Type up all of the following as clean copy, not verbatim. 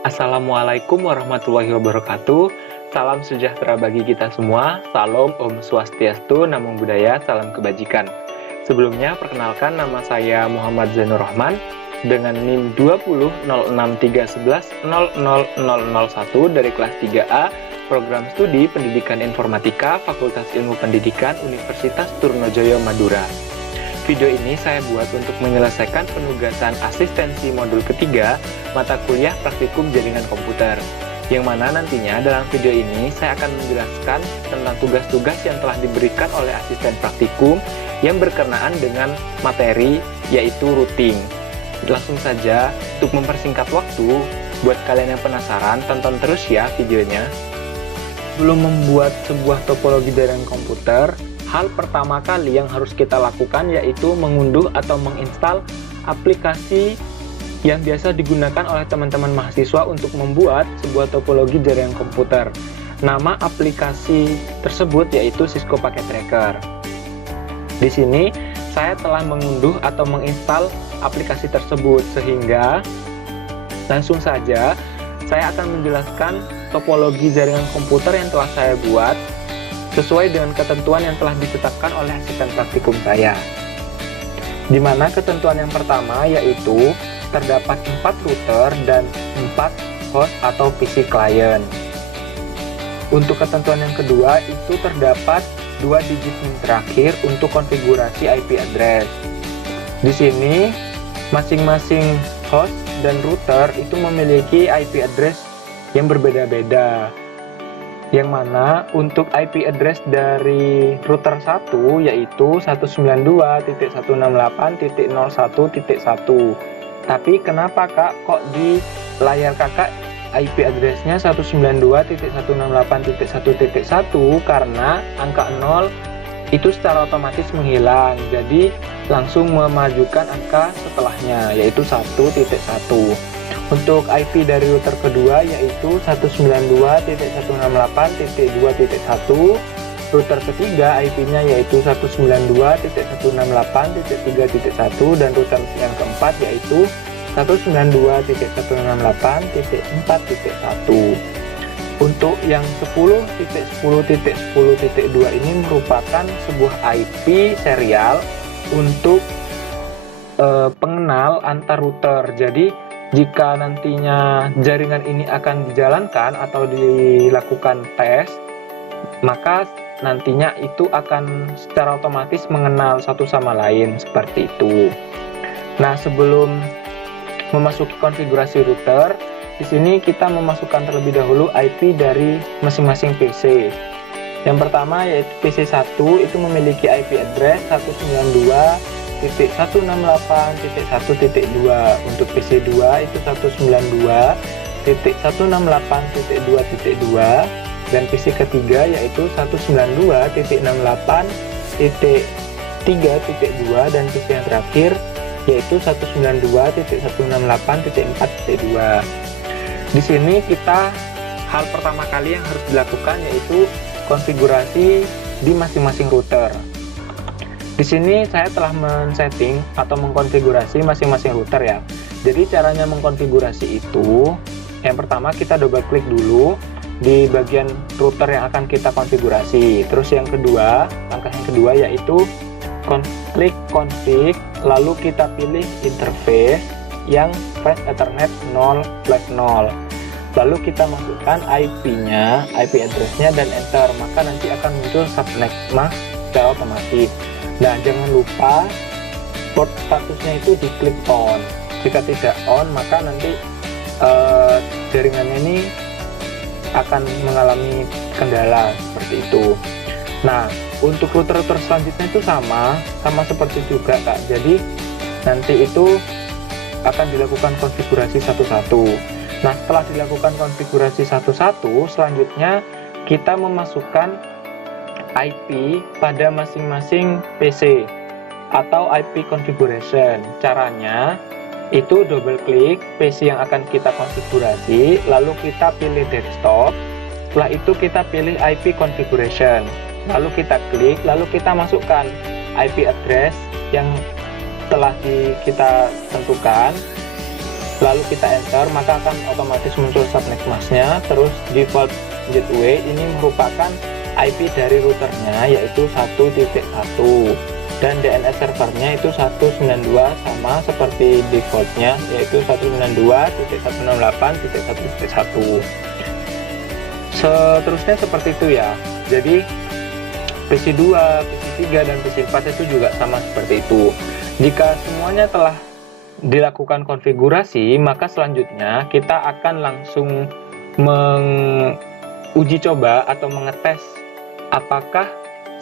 Assalamualaikum warahmatullahi wabarakatuh. Salam sejahtera bagi kita semua. Salam Om Swastiastu, Namo Buddhaya, salam kebajikan. Sebelumnya, perkenalkan nama saya Muhammad Zainur Rahman dengan NIM 200631100001 dari kelas 3A Program Studi Pendidikan Informatika Fakultas Ilmu Pendidikan Universitas Trunojoyo Madura. Video ini saya buat untuk menyelesaikan penugasan asistensi modul ketiga mata kuliah praktikum jaringan komputer, yang mana nantinya dalam video ini saya akan menjelaskan tentang tugas-tugas yang telah diberikan oleh asisten praktikum yang berkenaan dengan materi, yaitu routing. Langsung saja, untuk mempersingkat waktu, buat kalian yang penasaran, tonton terus ya videonya. Sebelum membuat sebuah topologi jaringan komputer, hal pertama kali yang harus kita lakukan yaitu mengunduh atau menginstal aplikasi yang biasa digunakan oleh teman-teman mahasiswa untuk membuat sebuah topologi jaringan komputer. Nama aplikasi tersebut yaitu Cisco Packet Tracker. Di sini saya telah mengunduh atau menginstal aplikasi tersebut, sehingga langsung saja saya akan menjelaskan topologi jaringan komputer yang telah saya buat sesuai dengan ketentuan yang telah ditetapkan oleh asisten praktikum saya. Di mana ketentuan yang pertama yaitu terdapat 4 router dan 4 host atau PC client. Untuk ketentuan yang kedua itu terdapat 2 digit NIM terakhir untuk konfigurasi IP address. Di sini masing-masing host dan router itu memiliki IP address yang berbeda-beda. Yang mana untuk IP address dari router 1 yaitu 192.168.01.1. Tapi kenapa kak kok di layar kakak IP addressnya 192.168.1.1? Karena angka 0 itu secara otomatis menghilang, jadi langsung memajukan angka setelahnya yaitu 1.1. Untuk IP dari router kedua yaitu 192.168.2.1. Router ketiga IP-nya yaitu 192.168.3.1 dan router yang keempat yaitu 192.168.4.1. Untuk yang 10.10.10.2 ini merupakan sebuah IP serial untuk pengenal antar router. Jadi jika nantinya jaringan ini akan dijalankan atau dilakukan tes, maka nantinya itu akan secara otomatis mengenal satu sama lain seperti itu. Nah, sebelum memasuki konfigurasi router, di sini kita memasukkan terlebih dahulu IP dari masing-masing PC. Yang pertama yaitu PC1 itu memiliki IP address 192.168.1.2. Untuk PC2 itu 192.168.2.2, dan PC ketiga yaitu 192.168.3.2, dan PC yang terakhir yaitu 192.168.4.2. Di sini kita hal pertama kali yang harus dilakukan yaitu konfigurasi di masing-masing router. Di sini saya telah men-setting atau mengkonfigurasi masing-masing router ya. Jadi caranya mengkonfigurasi itu, yang pertama kita double klik dulu di bagian router yang akan kita konfigurasi. Terus yang kedua, langkah yang kedua yaitu klik config, lalu kita pilih interface yang fast ethernet 0/0. Lalu kita masukkan IP-nya, IP address-nya dan enter, maka nanti akan muncul subnet mask secara otomatis. Nah, jangan lupa port statusnya itu diklik on. Jika tidak on, maka nanti jaringannya ini akan mengalami kendala seperti itu. Nah, untuk router-router selanjutnya itu sama seperti juga kak. Jadi nanti itu akan dilakukan konfigurasi satu-satu. Nah, setelah dilakukan konfigurasi satu-satu, selanjutnya kita memasukkan IP pada masing-masing PC atau IP configuration. Caranya itu double klik PC yang akan kita konfigurasi, lalu kita pilih desktop. Setelah itu kita pilih IP configuration, lalu kita klik, lalu kita masukkan IP address yang telah kita tentukan. lalu kita enter, maka akan otomatis muncul subnet masknya. Terus default gateway ini merupakan IP dari routernya, yaitu 1.1, dan DNS servernya itu 192, sama seperti defaultnya, yaitu 192.168.1.1. Seterusnya seperti itu ya. Jadi PC2, PC3, dan PC4 itu juga sama seperti itu. Jika semuanya telah dilakukan konfigurasi, maka selanjutnya kita akan langsung menguji coba atau mengetes apakah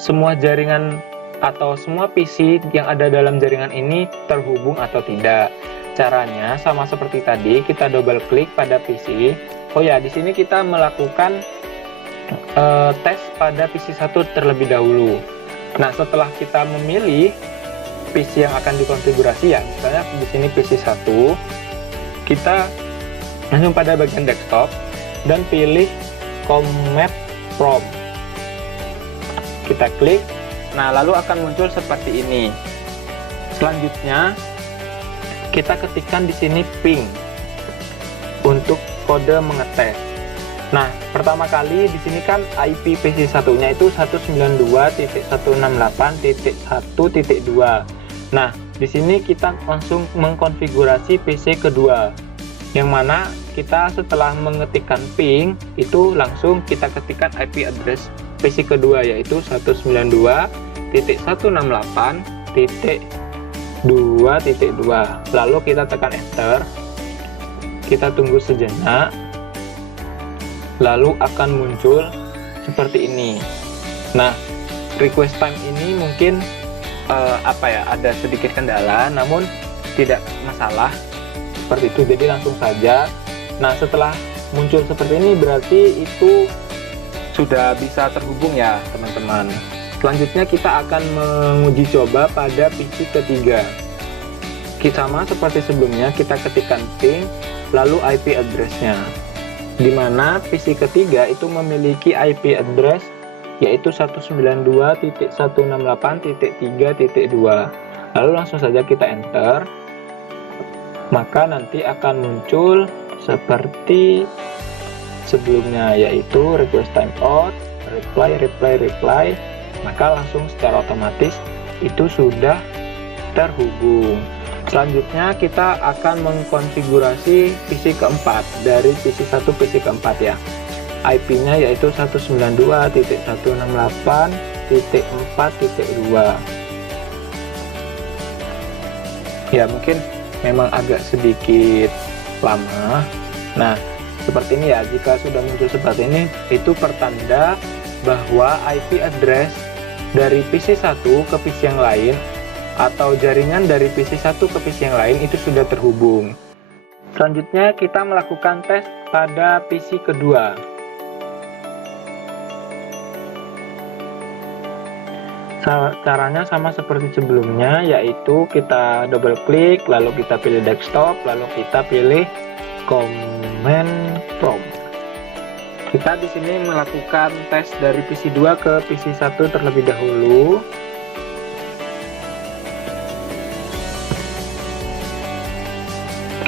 semua jaringan atau semua PC yang ada dalam jaringan ini terhubung atau tidak. Caranya sama seperti tadi, kita double klik pada PC. Oh ya, di sini kita melakukan tes pada PC1 terlebih dahulu. Nah, setelah kita memilih PC yang akan dikonfigurasi, ya misalnya di sini PC1, kita langsung pada bagian desktop dan pilih Command Prompt. Kita klik, nah lalu akan muncul seperti ini. Selanjutnya kita ketikkan di sini ping untuk kode mengetes. Nah, pertama kali di sini kan IP PC1-nya itu 192.168.1.2. Nah, di sini kita langsung mengkonfigurasi PC kedua, yang mana kita setelah mengetikkan ping itu langsung kita ketikkan IP address PC kedua, yaitu 192.168.2.2. lalu kita tekan enter, kita tunggu sejenak, lalu akan muncul seperti ini. Nah, request time ini mungkin ada sedikit kendala, namun tidak masalah seperti itu, jadi langsung saja. Nah, setelah muncul seperti ini berarti itu sudah bisa terhubung ya teman-teman. Selanjutnya kita akan menguji coba pada PC ketiga. Sama seperti sebelumnya, kita ketikkan ping lalu IP address-nya, di mana PC ketiga itu memiliki IP address yaitu 192.168.3.2. lalu langsung saja kita enter, maka nanti akan muncul seperti sebelumnya, yaitu request timeout, reply, maka langsung secara otomatis itu sudah terhubung. Selanjutnya kita akan mengkonfigurasi PC keempat dari PC1 PC keempat ya. IP-nya yaitu 192.168.4.2. Ya, mungkin memang agak sedikit lama. Nah, seperti ini ya. Jika sudah muncul seperti ini, itu pertanda bahwa IP address dari PC1 ke PC yang lain atau jaringan dari PC1 ke PC yang lain itu sudah terhubung. Selanjutnya kita melakukan tes pada PC kedua. Caranya sama seperti sebelumnya, yaitu kita double klik, lalu kita pilih desktop, lalu kita pilih Command Prompt. Kita di sini melakukan tes dari PC2 ke PC1 terlebih dahulu.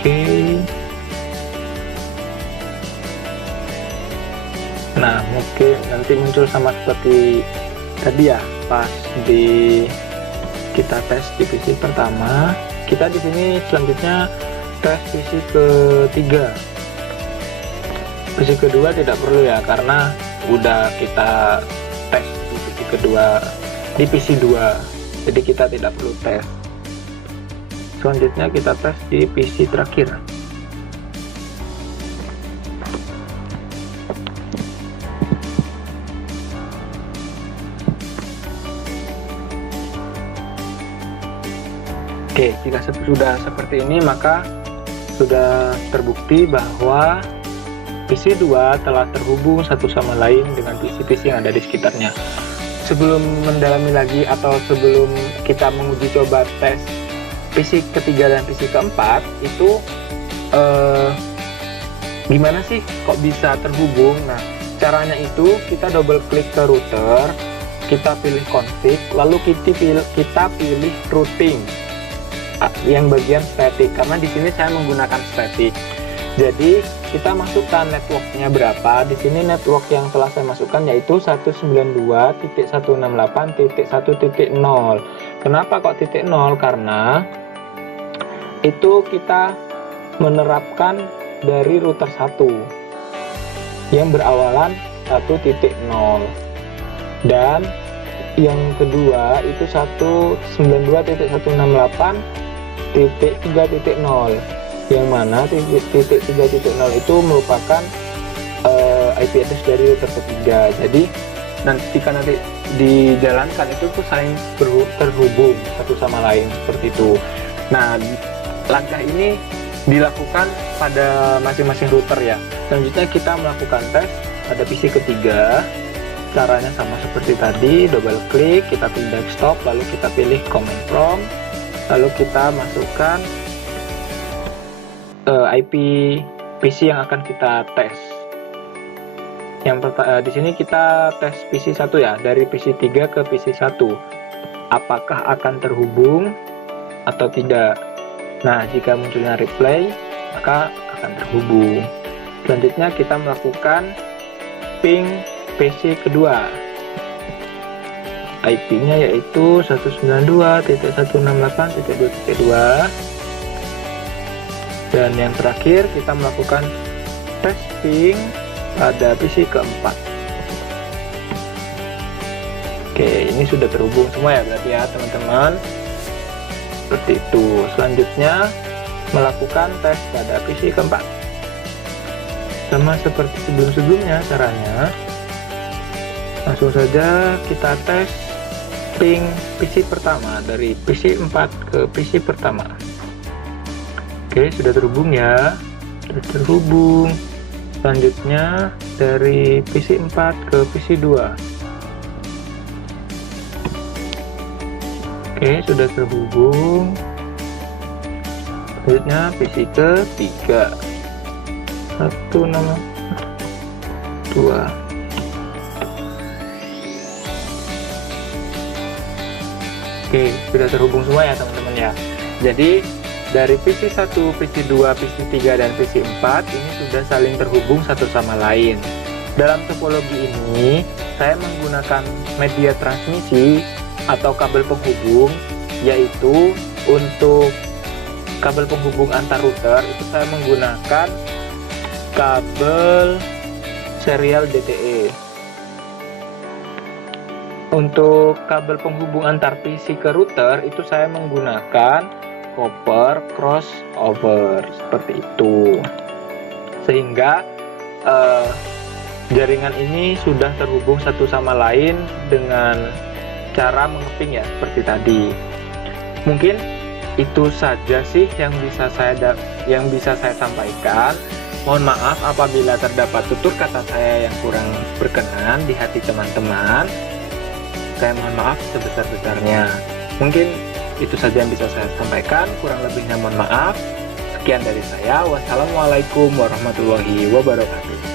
Oke. Nah, mungkin nanti muncul sama seperti tadi ya, pas kita tes di PC pertama. Kita di sini selanjutnya tes PC ketiga. PC kedua tidak perlu ya, karena udah kita tes di PC kedua di PC2, jadi kita tidak perlu tes. Selanjutnya kita tes di PC terakhir. Oke, jika sudah seperti ini, maka sudah terbukti bahwa PC2 telah terhubung satu sama lain dengan PC-PC yang ada di sekitarnya. Sebelum mendalami lagi atau sebelum kita menguji coba tes PC ketiga dan PC keempat, itu gimana sih kok bisa terhubung? Nah, caranya itu kita double klik ke router, kita pilih config, lalu kita pilih routing. yang bagian static, karena di sini saya menggunakan static. Jadi kita masukkan networknya berapa. Di sini network yang telah saya masukkan yaitu 192.168.1.0. Kenapa kok titik 0? Karena itu kita menerapkan dari router 1 yang berawalan 1.0, dan yang kedua itu 192.168.3.0, yang mana titik 3.0 itu merupakan IP address dari router ketiga. Jadi ketika nanti dijalankan itu tuh saling terhubung satu sama lain seperti itu. Nah, langkah ini dilakukan pada masing-masing router ya. Selanjutnya kita melakukan tes pada PC ketiga. Caranya sama seperti tadi, double klik, kita pilih desktop, lalu kita pilih command prompt, lalu kita masukkan IP PC yang akan kita tes. Di sini kita tes PC 1 ya, dari PC 3 ke PC 1. Apakah akan terhubung atau tidak? Nah, jika munculnya reply, maka akan terhubung. Selanjutnya kita melakukan ping PC kedua. IP-nya yaitu 192.168.2.2. Dan yang terakhir kita melakukan tes ping pada PC keempat. Oke, ini sudah terhubung semua ya berarti ya teman-teman. Seperti itu. Selanjutnya melakukan tes pada PC keempat. Sama seperti sebelum-sebelumnya caranya. Langsung saja kita tes ping PC pertama dari PC 4 ke PC pertama. Oke, sudah terhubung ya. Sudah terhubung. Selanjutnya dari PC 4 ke PC 2. Oke, sudah terhubung. Selanjutnya PC ke 3. 1 nama 2. Oke, sudah terhubung semua ya teman-teman ya. Jadi dari PC 1, PC 2, PC 3, dan PC 4 ini sudah saling terhubung satu sama lain. Dalam topologi ini, saya menggunakan media transmisi atau kabel penghubung, yaitu untuk kabel penghubung antar router itu saya menggunakan kabel serial DTE. Untuk kabel penghubung antar PC ke router itu saya menggunakan copper crossover seperti itu, sehingga jaringan ini sudah terhubung satu sama lain dengan cara mengeping ya seperti tadi. Mungkin itu saja sih yang bisa saya sampaikan. Mohon maaf apabila terdapat tutur kata saya yang kurang berkenan di hati teman-teman. Saya mohon maaf sebesar-besarnya. Mungkin itu saja yang bisa saya sampaikan, kurang lebihnya mohon maaf. Sekian dari saya. Wassalamualaikum warahmatullahi wabarakatuh.